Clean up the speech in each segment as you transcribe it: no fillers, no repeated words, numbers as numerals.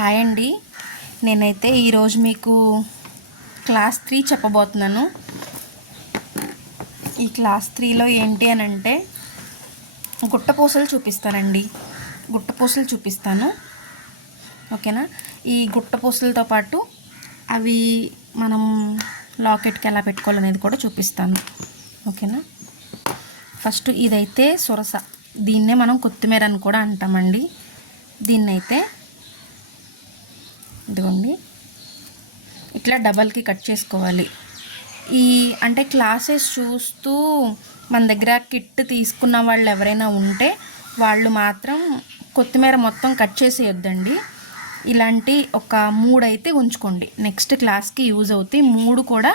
Hi అండి. నేనైతే ఈరోజు మీకు క్లాస్ 3 చెప్పబోతున్నాను. ఈ క్లాస్ 3లో ఏంటి అని అంటే గుట్టపూసలు చూపిస్తానండి. గుట్టపూసలు చూపిస్తాను, ఓకేనా. ఈ గుట్టపూసలతో పాటు అవి మనం లాకెట్కి ఎలా పెట్టుకోవాలనేది కూడా చూపిస్తాను, ఓకేనా. ఫస్ట్ ఇదైతే సొరస, దీన్నే మనం కొత్తిమీర అని కూడా అంటామండి. దీన్నైతే ఇదిగోండి ఇట్లా డబల్కి కట్ చేసుకోవాలి. ఈ అంటే క్లాసెస్ చూస్తూ మన దగ్గర కిట్ తీసుకున్న వాళ్ళు ఎవరైనా ఉంటే వాళ్ళు మాత్రం కొత్తిమీర మొత్తం కట్ చేసేయొద్దండి. ఇలాంటి ఒక 3 అయితే ఉంచుకోండి, నెక్స్ట్ క్లాస్కి యూజ్ అవుతాయి. 3 కూడా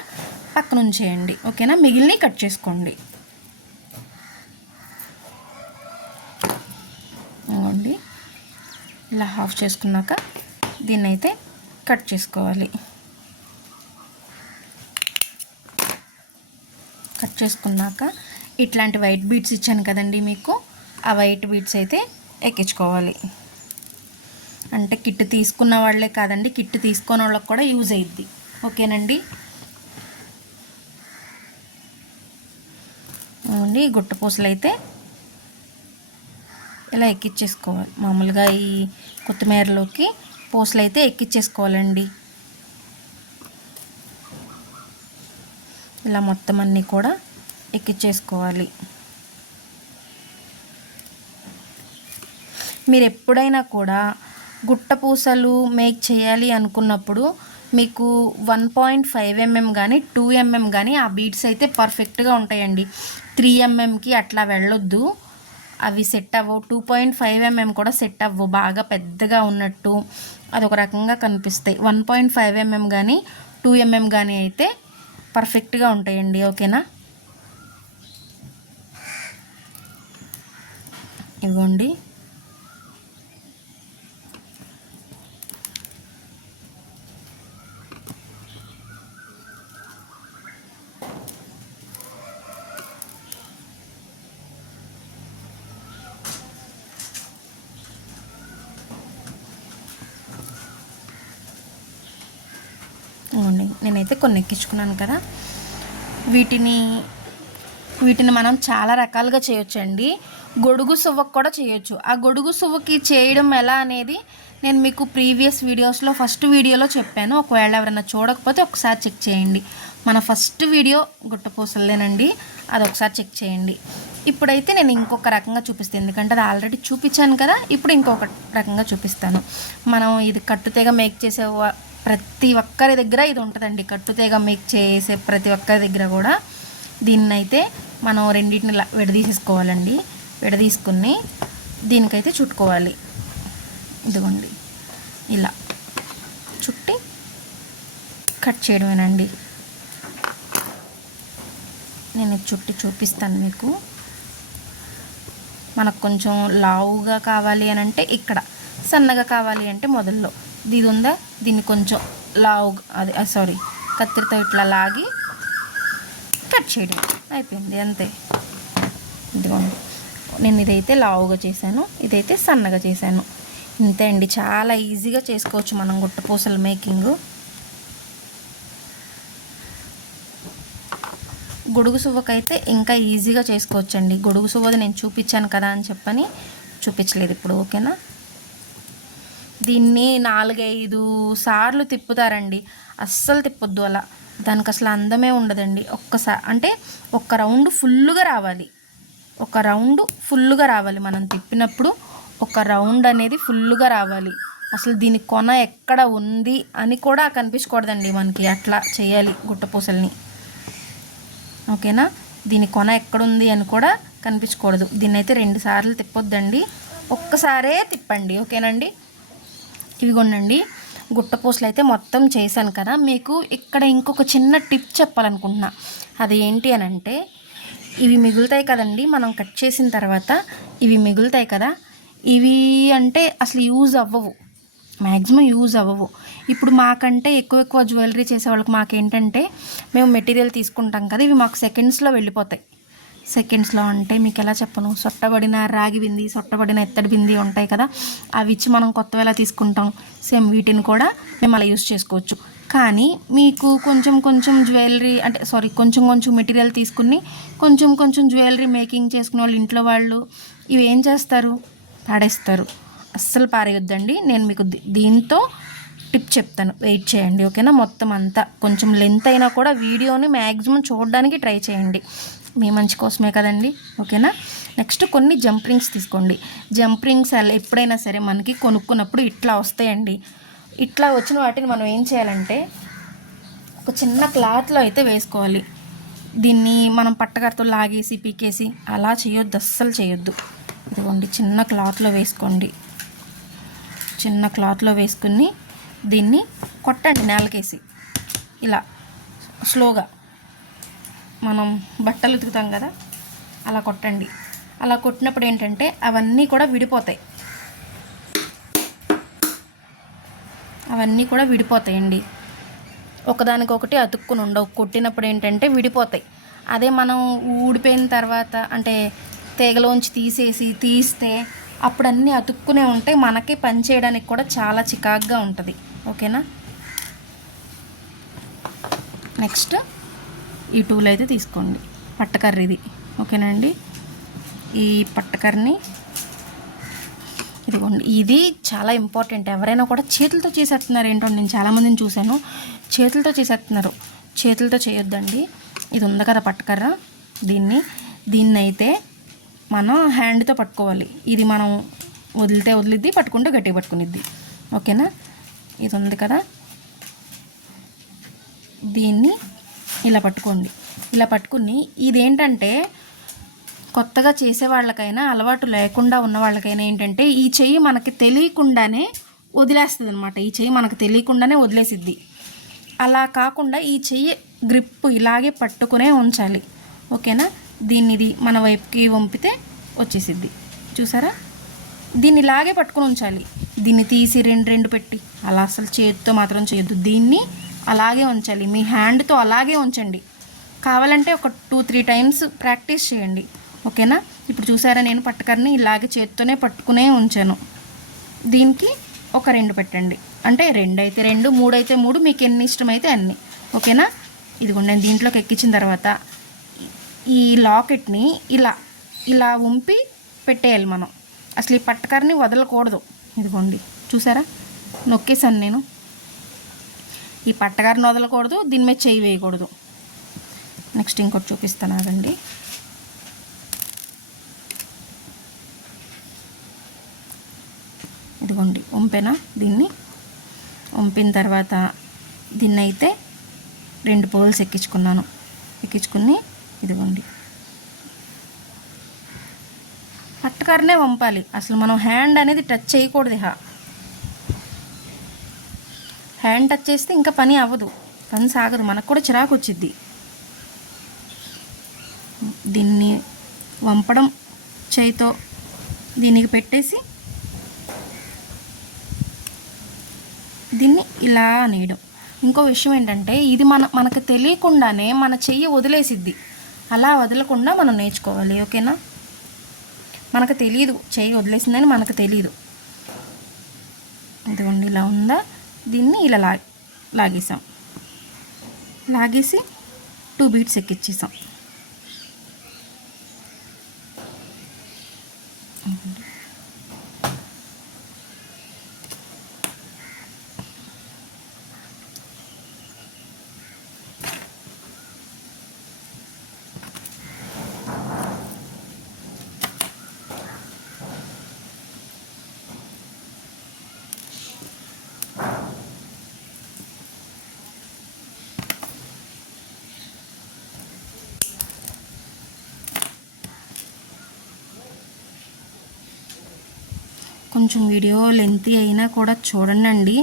పక్కన ఉంచేయండి, ఓకేనా. మిగిలినవి కట్ చేసుకోండి. ఇదిగోండి ఇలా హాఫ్ చేసుకున్నాక దీన్నైతే కట్ చేసుకోవాలి. కట్ చేసుకున్నాక ఇట్లాంటి వైట్ బీడ్స్ ఇచ్చాను కదండి మీకు, ఆ వైట్ బీడ్స్ అయితే ఎక్కించుకోవాలి. అంటే కిట్ తీసుకున్న వాళ్ళే కాదండి, కిట్ తీసుకున్న వాళ్ళకి కూడా యూజ్ అయ్యిద్ది, ఓకేనండి. అండి గుట్టపూసలు అయితే ఇలా ఎక్కించేసుకోవాలి. మామూలుగా ఈ కొత్తిమీరలోకి పూసలు అయితే ఎక్కించేసుకోవాలండి. ఇలా మొత్తం అన్నీ కూడా ఎక్కించేసుకోవాలి. మీరు ఎప్పుడైనా కూడా గుట్టపూసలు మేక్ చేయాలి అనుకున్నప్పుడు మీకు 1.5 mm కానీ 2 mm కానీ ఆ బీడ్స్ అయితే పర్ఫెక్ట్గా ఉంటాయండి. 3 mmకి అట్లా వెళ్ళొద్దు, అవి సెట్ అవ్వవు. 2.5 mm కూడా సెట్ అవ్వవు, బాగా పెద్దగా ఉన్నట్టు అదొక రకంగా కనిపిస్తాయి. 1.5 mm కానీ 2 mm కానీ అయితే పర్ఫెక్ట్గా ఉంటాయండి, ఓకేనా. ఇవ్వండి నేనైతే కొన్ని ఎక్కించుకున్నాను కదా. వీటిని మనం చాలా రకాలుగా చేయొచ్చండి. గొడుగు సువ్వకు కూడా చేయొచ్చు. ఆ గొడుగు సువ్వకి చేయడం ఎలా అనేది నేను మీకు ప్రీవియస్ వీడియోస్లో ఫస్ట్ వీడియోలో చెప్పాను. ఒకవేళ ఎవరైనా చూడకపోతే ఒకసారి చెక్ చేయండి. మన ఫస్ట్ వీడియో గుట్టపూసలేనండి, అది ఒకసారి చెక్ చేయండి. ఇప్పుడైతే నేను ఇంకొక రకంగా చూపిస్తాను, ఎందుకంటే అది ఆల్రెడీ చూపించాను కదా. ఇప్పుడు ఇంకొక రకంగా చూపిస్తాను. మనం ఇది కట్టుతీగ మేక్ చేసే ప్రతి ఒక్కరి దగ్గర ఇది ఉంటుందండి. కట్టుతీగ మేక్ చేసే ప్రతి ఒక్కరి దగ్గర కూడా దీన్నైతే మనం రెండింటిని విడదీసేసుకోవాలండి. విడదీసుకుని దీనికైతే చుట్టుకోవాలి. ఇదిగోండి ఇలా చుట్టి కట్ చేయడమేనండి. నేను చుట్టి చూపిస్తాను మీకు. మనకు కొంచెం లావుగా కావాలి అని అంటే ఇక్కడ, సన్నగా కావాలి అంటే మొదల్లో ఇది ఉందా, దీన్ని కొంచెం లావుగా కత్తిరితో ఇట్లా లాగి కట్ చేయడం అయిపోయింది, అంతే. ఇదిగోండి నేను ఇదైతే లావుగా చేశాను, ఇదైతే సన్నగా చేశాను, ఇంతే అండి. చాలా ఈజీగా చేసుకోవచ్చు మనం గుట్టపూసల మేకింగ్. గొడుగు సువ్వకైతే ఇంకా ఈజీగా చేసుకోవచ్చండి. గొడుగు సువ్వది నేను చూపించాను కదా అని చెప్పని చూపించలేదు ఇప్పుడు, ఓకేనా. దీన్ని 4-5 సార్లు తిప్పుతారండి, అస్సలు తిప్పొద్దు అలా, దానికి అసలు అందమే ఉండదండి. ఒక్కసారి అంటే ఒక రౌండ్ ఫుల్గా రావాలి, ఒక రౌండ్ ఫుల్గా రావాలి. మనం తిప్పినప్పుడు ఒక రౌండ్ అనేది ఫుల్గా రావాలి. అసలు దీని కొన ఎక్కడ ఉంది అని కూడా కనిపించకూడదండి మనకి, అట్లా చేయాలి గుట్టపూసల్ని, ఓకేనా. దీని కొన ఎక్కడుంది అని కూడా కనిపించకూడదు. దీన్ని అయితే 2 సార్లు తిప్పొద్దండి, ఒక్కసారే తిప్పండి, ఓకేనండి. ఇవిగోండి గుట్టపూసలు అయితే మొత్తం చేశాను కదా. మీకు ఇక్కడ ఇంకొక చిన్న టిప్ చెప్పాలనుకుంటున్నా. అది ఏంటి అని అంటే, ఇవి మిగులుతాయి కదండి మనం కట్ చేసిన తర్వాత, ఇవి మిగులుతాయి కదా, ఇవి అంటే అసలు యూజ్ అవ్వవు, మ్యాక్సిమం యూజ్ అవ్వవు. ఇప్పుడు మాకంటే ఎక్కువ జ్యువెలరీ చేసే వాళ్ళకి మాకేంటంటే మేము మెటీరియల్ తీసుకుంటాం కదా, ఇవి మాకు సెకండ్స్లో వెళ్ళిపోతాయి. సెకండ్స్లో. అంటే మీకు ఎలా చెప్పను, సొట్టబడిన రాగి బింది, సొట్టబడిన ఎత్తడి బింది ఉంటాయి కదా, అవి ఇచ్చి మనం కొత్తవి ఎలా తీసుకుంటాం, సేమ్ వీటిని కూడా మేము అలా యూస్ చేసుకోవచ్చు. కానీ మీకు కొంచెం కొంచెం జ్యువెలరీ అంటే కొంచెం కొంచెం మెటీరియల్ తీసుకుని కొంచెం కొంచెం జ్యువెలరీ మేకింగ్ చేసుకునే వాళ్ళు, ఇంట్లో వాళ్ళు ఇవి ఏం చేస్తారు, పాడేస్తారు. అస్సలు పారేయొద్దండి. నేను మీకు దీంతో టిప్ చెప్తాను, వెయిట్ చేయండి ఓకేనా. మొత్తం అంతా కొంచెం లెంత్ అయినా కూడా వీడియోని మ్యాక్సిమం చూడడానికి ట్రై చేయండి, మీ మంచి కోసమే కదండి ఓకేనా. నెక్స్ట్ కొన్ని జంప్ రింగ్స్ తీసుకోండి. జంప్ రింగ్స్ ఎప్పుడైనా సరే మనకి కొనుక్కున్నప్పుడు ఇట్లా వస్తాయండి. ఇట్లా వచ్చిన వాటిని మనం ఏం చేయాలంటే ఒక చిన్న క్లాత్లో అయితే వేసుకోవాలి. దీన్ని మనం పట్టకరతో లాగేసి పీకేసి అలా చేయొద్దు, అస్సలు చేయొద్దు. ఇదిగోండి చిన్న క్లాత్లో వేసుకోండి. చిన్న క్లాత్లో వేసుకుని దీన్ని కొట్టండి నేలకేసి, ఇలా స్లోగా మనం బట్టలు ఉతుకుతాం కదా అలా కొట్టండి. అలా కొట్టినప్పుడు ఏంటంటే అవన్నీ కూడా విడిపోతాయి, అవన్నీ కూడా విడిపోతాయండి. ఒకదానికొకటి అతుక్కుని ఉండవు. కొట్టినప్పుడు ఏంటంటే విడిపోతాయి. అదే మనం ఊడిపోయిన తర్వాత అంటే తీగలోంచి తీస్తే అప్పుడు అన్నీ అతుక్కునే ఉంటాయి. మనకి పని చేయడానికి కూడా చాలా చికాగ్గా ఉంటుంది ఓకేనా. నెక్స్ట్ ఈ టూల్ అయితే తీసుకోండి, పట్టకర్రీది ఓకేనండి. ఈ పట్టకర్రని ఇదిగోండి, ఇది చాలా ఇంపార్టెంట్. ఎవరైనా కూడా చేతులతో చేసేస్తున్నారు ఏంటో, నేను చాలామందిని చూశాను చేతులతో చేసేస్తున్నారు. చేతులతో చేయొద్దండి. ఇది ఉంది కదా పట్టకర్ర, దీన్ని అయితే మనం హ్యాండ్తో పట్టుకోవాలి. ఇది మనం వదిలిద్ది, పట్టుకుంటే గట్టిగా పట్టుకునిద్ది ఓకేనా. ఇది ఉంది కదా, దీన్ని ఇలా పట్టుకోండి. ఇలా పట్టుకుని ఇదేంటంటే కొత్తగా చేసే వాళ్ళకైనా అలవాటు లేకుండా ఉన్న వాళ్ళకైనా ఏంటంటే ఈ చెయ్యి మనకి తెలియకుండానే వదిలేస్తుంది అనమాట. ఈ చెయ్యి మనకు తెలియకుండానే వదిలేసిద్ది. అలా కాకుండా ఈ చెయ్యి గ్రిప్ ఇలాగే పట్టుకునే ఉంచాలి ఓకేనా. దీన్ని మన వైపుకి వంపితే వచ్చేసిద్ది, చూసారా. దీన్ని ఇలాగే పట్టుకుని ఉంచాలి. దీన్ని తీసి రెండు పెట్టి అలా అసలు చేతితో మాత్రం చేయొద్దు. దీన్ని అలాగే ఉంచాలి, మీ హ్యాండ్తో అలాగే ఉంచండి. కావాలంటే ఒక 2-3 టైమ్స్ ప్రాక్టీస్ చేయండి ఓకేనా. ఇప్పుడు చూసారా, నేను పట్టకర్ని ఇలాగే చేతితోనే పట్టుకునే ఉంచాను. దీనికి ఒక 2 పెట్టండి, అంటే 2 అయితే 2, 3 అయితే 3, మీకు ఎన్ని ఇష్టమైతే అన్ని ఓకేనా. ఇదిగోండి, నేను దీంట్లోకి ఎక్కించిన తర్వాత ఈ లాకెట్ని ఇలా ఉంపి పెట్టేయాలి మనం. అసలు ఈ పట్టకర్ని వదలకూడదు. ఇదిగోండి చూసారా, నొక్కేసాను నేను. ఈ పట్టకర్ని వదలకూడదు, దీని మీద చేయి వేయకూడదు. నెక్స్ట్ ఇంకోటి చూపిస్తాను ఆగండి. ఇదిగోండి వంపేనా, దీన్ని వంపిన తర్వాత దీన్ని అయితే 2 పోల్స్ ఎక్కించుకుని ఇదిగోండి పట్టకరనే వంపాలి. అసలు మనం హ్యాండ్ అనేది టచ్ చేయకూడదు. హ్యాండ్ టచ్ చేస్తే ఇంకా పని అవ్వదు, పని సాగదు, మనకు కూడా చిరాకు వచ్చిద్ది. దీన్ని వంపడం చేయితో దీనికి పెట్టేసి దీన్ని ఇలా అనేయడం. ఇంకో విషయం ఏంటంటే ఇది మనకు తెలియకుండానే మన చెయ్యి వదిలేసిద్ది. అలా వదలకుండా మనం నేర్చుకోవాలి ఓకేనా. మనకు తెలియదు చెయ్యి వదిలేసిందని, మనకు తెలియదు. ఇదిగోండి ఇలా ఉందా, దీన్ని ఇలా లాగేసి 2 బీట్స్ ఎక్కిచ్చేసాం. కొంచెం వీడియో లెంతీ అయినా కూడా చూడండి,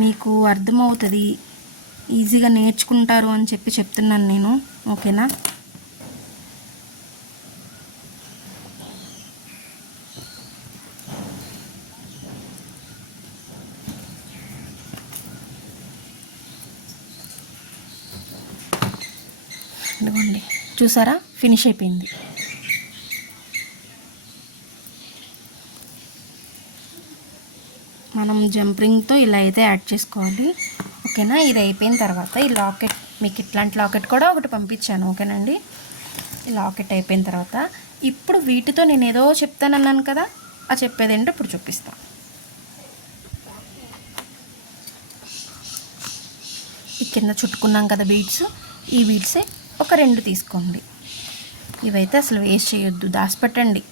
మీకు అర్థమవుతుంది, ఈజీగా నేర్చుకుంటారు అని చెప్తున్నాను నేను ఓకేనా. ఇదిగోండి చూసారా, ఫినిష్ అయిపోయింది. మనం జంపరింగ్తో ఇలా అయితే యాడ్ చేసుకోవాలి. ఓకేనా, ఇది అయిపోయిన తర్వాత ఈ లాకెట్, మీకు ఇట్లాంటి లాకెట్ కూడా ఒకటి పంపించాను. ఓకేనండి, ఈ లాకెట్ అయిపోయిన తర్వాత ఇప్పుడు వీటితో నేను ఏదో చెప్తానన్నాను కదా, ఆ చెప్పేది ఏంటో ఇప్పుడు చూపిస్తాను. ఈ కింద చుట్టుకున్నాం కదా బీడ్స్, ఈ బీడ్సే ఒక 2 తీసుకోండి. ఇవైతే అసలు వేస్ట్ చేయొద్దు, దాచిపెట్టండి,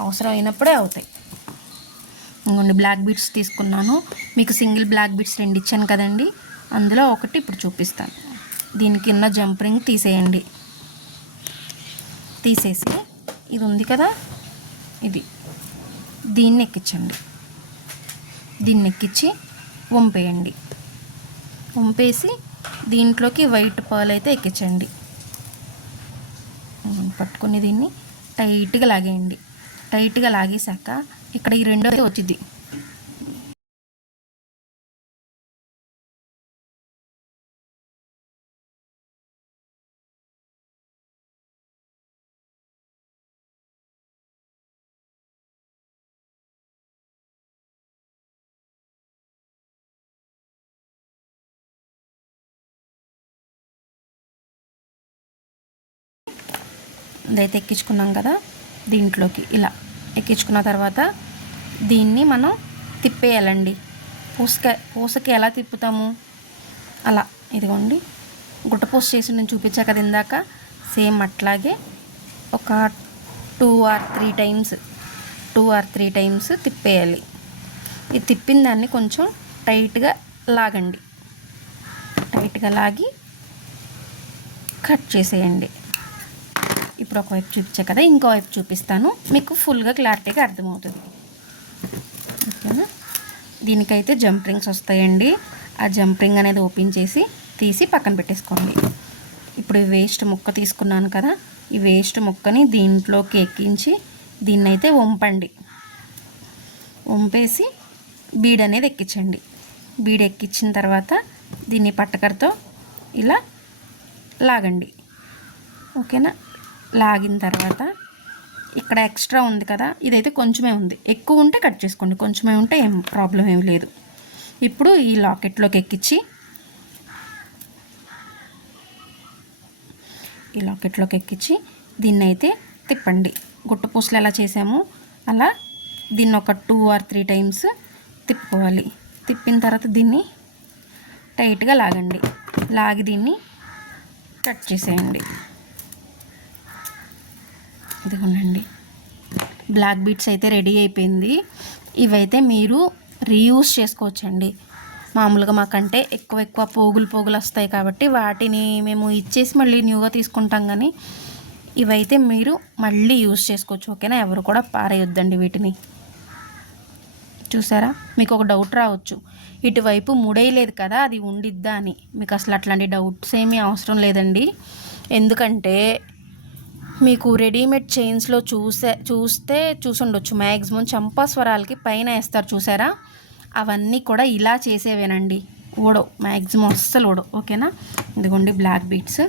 అవసరం అయినప్పుడే అవుతాయి. ఇంకొన్ని బ్లాక్ బీడ్స్ తీసుకున్నాను. మీకు సింగిల్ బ్లాక్ బీడ్స్ 2 ఇచ్చాను కదండి, అందులో ఒకటి ఇప్పుడు చూపిస్తాను. దీని కింద జంప్ రింగ్ తీసేయండి. తీసేసి ఇది ఉంది కదా, దీన్ని ఎక్కించండి. దీన్ని ఎక్కించి వంపేయండి. వంపేసి దీంట్లోకి వైట్ పర్ల్ అయితే ఎక్కించండి. పట్టుకొని దీన్ని టైట్గా లాగేయండి. టైట్గా లాగేశాక ఇక్కడ ఈ 2 అయితే వచ్చింది. ఇదైతే ఎక్కించుకున్నాం కదా, దీంట్లోకి ఇలా ఎక్కించుకున్న తర్వాత దీన్ని మనం తిప్పేయాలండి. పూసకి ఎలా తిప్పుతాము, అలా. ఇదిగోండి, గుట్టపూస చేసి నేను చూపించా కదా ఇందాక, సేమ్ అట్లాగే ఒక 2 or 3 టైమ్స్ తిప్పేయాలి. ఇది తిప్పిన దాన్ని కొంచెం టైట్గా లాగండి. టైట్గా లాగి కట్ చేసేయండి. ఇప్పుడు ఒకవైపు చూపించా కదా, ఇంకో వైపు చూపిస్తాను, మీకు ఫుల్గా క్లారిటీగా అర్థమవుతుంది. ఓకేనా, దీనికైతే జంప్ రింగ్స్ వస్తాయండి. ఆ జంప్ రింగ్ అనేది ఓపెన్ చేసి తీసి పక్కన పెట్టేసుకోండి. ఇప్పుడు ఈ వేస్ట్ ముక్క తీసుకున్నాను కదా, ఈ వేస్ట్ ముక్కని దీంట్లోకి ఎక్కించి దీన్నైతే వంపండి. వంపేసి బీడ్ అనేది ఎక్కించండి. బీడ్ ఎక్కించిన తర్వాత దీన్ని పట్టకరతో ఇలా లాగండి. ఓకేనా, లాగిన తర్వాత ఇక్కడ ఎక్స్ట్రా ఉంది కదా, ఇదైతే కొంచెమే ఉంది, ఎక్కువ ఉంటే కట్ చేసుకోండి, కొంచెమే ఉంటే ఏం ప్రాబ్లం ఏం లేదు. ఇప్పుడు ఈ లాకెట్లోకి ఎక్కించి దీన్ని అయితే తిప్పండి. గుట్టు పూసలు ఎలా చేసామో అలా దీన్ని ఒక 2 or 3 టైమ్స్ తిప్పుకోవాలి. తిప్పిన తర్వాత దీన్ని టైట్గా లాగండి. లాగి దీన్ని కట్ చేసేయండి. ఇదిగోండి, బ్లాక్ బీడ్స్ అయితే రెడీ అయిపోయింది. ఇవైతే మీరు రీయూజ్ చేసుకోవచ్చండి. మామూలుగా మాకంటే ఎక్కువ పోగులు వస్తాయి కాబట్టి వాటిని మేము ఇచ్చేసి మళ్ళీ న్యూగా తీసుకుంటాం, కానీ ఇవైతే మీరు మళ్ళీ యూజ్ చేసుకోవచ్చు. ఓకేనా, ఎవరు కూడా పారేయొద్దండి వీటిని. చూసారా, మీకు ఒక డౌట్ రావచ్చు, ఇటువైపు ముడేయలేదు కదా, అది ఉండిద్దా అని. మీకు అసలు అట్లాంటి డౌట్స్ ఏమీ అవసరం లేదండి. ఎందుకంటే మీకు రెడీమేడ్ చైన్స్లో చూస్తే చూసుండొచ్చు, మ్యాక్సిమం చంపాస్వరాలకి పైన వేస్తారు చూసారా, అవన్నీ కూడా ఇలా చేసేవేనండి. ఓడో మ్యాక్సిమం అస్సలు ఓడో. ఓకేనా, ఇదిగోండి బ్లాక్ బీడ్స్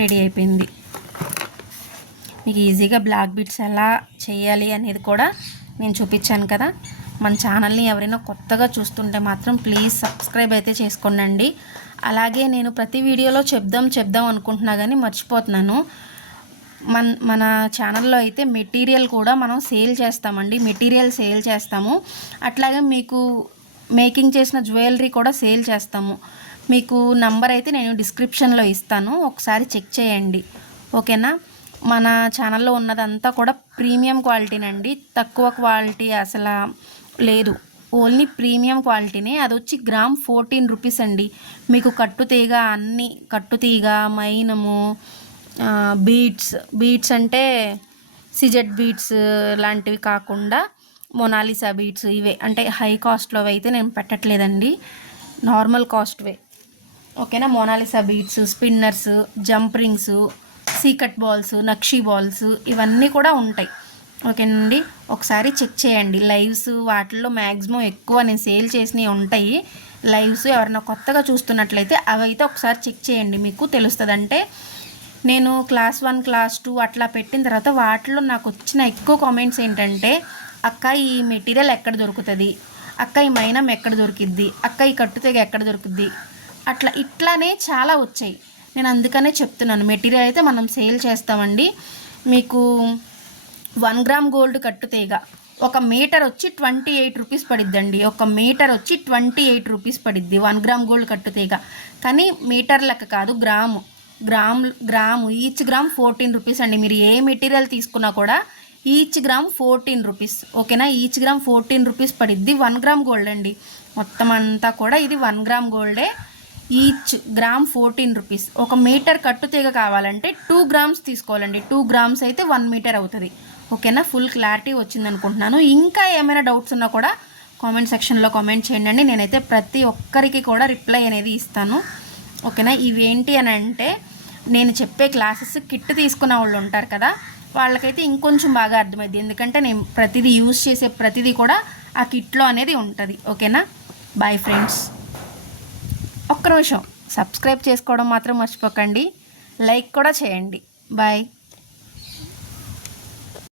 రెడీ అయిపోయింది. మీకు ఈజీగా బ్లాక్ బీడ్స్ ఎలా చేయాలి అనేది కూడా నేను చూపించాను కదా. మన ఛానల్ని ఎవరైనా కొత్తగా చూస్తుంటే మాత్రం ప్లీజ్ సబ్స్క్రైబ్ అయితే చేసుకోండి. అలాగే నేను ప్రతి వీడియోలో చెప్దాం అనుకుంటున్నా కానీ మర్చిపోతున్నాను. మన ఛానల్లో అయితే మెటీరియల్ కూడా మనం సేల్ చేస్తామండి, మెటీరియల్ సేల్ చేస్తాము. అట్లాగే మీకు మేకింగ్ చేసిన జ్యువెలరీ కూడా సేల్ చేస్తాము. మీకు నంబర్ అయితే నేను డిస్క్రిప్షన్లో ఇస్తాను, ఒకసారి చెక్ చేయండి. ఓకేనా, మన ఛానల్లో ఉన్నదంతా కూడా ప్రీమియం క్వాలిటీనండి, తక్కువ క్వాలిటీ అసలు లేదు, ఓన్లీ ప్రీమియం క్వాలిటీనే. అది వచ్చి గ్రామ్ 14 రూపీస్ అండి. మీకు కట్టుతీగ మైనము బీడ్స్ అంటే సిజెడ్ బీడ్స్ లాంటివి కాకుండా మొనాలిసా బీడ్స్, ఇవే అంటే హై కాస్ట్లో అయితే నేను పెట్టట్లేదండి, నార్మల్ కాస్ట్వే. ఓకేనా, Mona Lisa beads, spinners, jump rings, సీకట్ బాల్స్, నక్షీ బాల్స్ ఇవన్నీ కూడా ఉంటాయి. ఓకేనండి, ఒకసారి చెక్ చేయండి. లైవ్స్ వాటిల్లో మ్యాక్సిమం ఎక్కువ నేను సేల్ చేసినవి ఉంటాయి. లైవ్స్ ఎవరైనా కొత్తగా చూస్తున్నట్లయితే అవి అయితే ఒకసారి చెక్ చేయండి, మీకు తెలుస్తుంది. అంటే నేను క్లాస్ 1 క్లాస్ 2 అట్లా పెట్టిన తర్వాత వాటిలో నాకు వచ్చిన ఎక్కువ కామెంట్స్ ఏంటంటే, అక్క ఈ మెటీరియల్ ఎక్కడ దొరుకుతుంది, అక్క ఈ మైనం ఎక్కడ దొరికిద్ది, అక్క ఈ కట్టుతీగ ఎక్కడ దొరుకుద్ది, ఇట్లానే చాలా వచ్చాయి. నేను అందుకనే చెప్తున్నాను, మెటీరియల్ అయితే మనం సేల్ చేస్తామండి. మీకు 1 గ్రామ్ గోల్డ్ కట్టుతీగ 1 మీటర్ వచ్చి 28 రూపీస్ పడిద్దండి. 1 మీటర్ వచ్చి 28 రూపీస్ పడిద్ది 1 గ్రామ్ గోల్డ్ కట్టుతీగ. కానీ మీటర్ లెక్క కాదు, గ్రాము ఈచ్ గ్రామ్ 14 రూపీస్ అండి. మీరు ఏ మెటీరియల్ తీసుకున్నా కూడా ఈచ్ గ్రామ్ 14 రూపీస్, ఓకేనా. ఈచ్ గ్రామ్ 14 రూపీస్ పడిద్ది. 1 గ్రామ్ గోల్డ్ అండి, మొత్తం అంతా కూడా ఇది 1 గ్రామ్ గోల్డే. Each gram 14 rupees. 1 మీటర్ కట్టుతీగ కావాలంటే 2 గ్రామ్స్ తీసుకోవాలండి. 2 గ్రామ్స్ అయితే 1 మీటర్ అవుతుంది, ఓకేనా. ఫుల్ క్లారిటీ వచ్చింది అనుకుంటున్నాను. ఇంకా ఏమైనా డౌట్స్ ఉన్నా కూడా కామెంట్ సెక్షన్లో కామెంట్ చేయండి. నేనైతే ప్రతి ఒక్కరికి కూడా రిప్లై అనేది ఇస్తాను, ఓకేనా. ఇవేంటి అని అంటే, నేను చెప్పే క్లాసెస్ కిట్ తీసుకున్న వాళ్ళు ఉంటారు కదా, వాళ్ళకైతే ఇంకొంచెం బాగా అర్థమైంది. ఎందుకంటే నేను ప్రతిదీ యూజ్ చేసే ప్రతిదీ కూడా ఆ కిట్లో అనేది ఉంటుంది, ఓకేనా. Bye friends. ఒక్క నిమిషం, సబ్స్క్రైబ్ చేసుకోవడం మాత్రం మర్చిపోకండి, లైక్ కూడా చేయండి. బాయ్.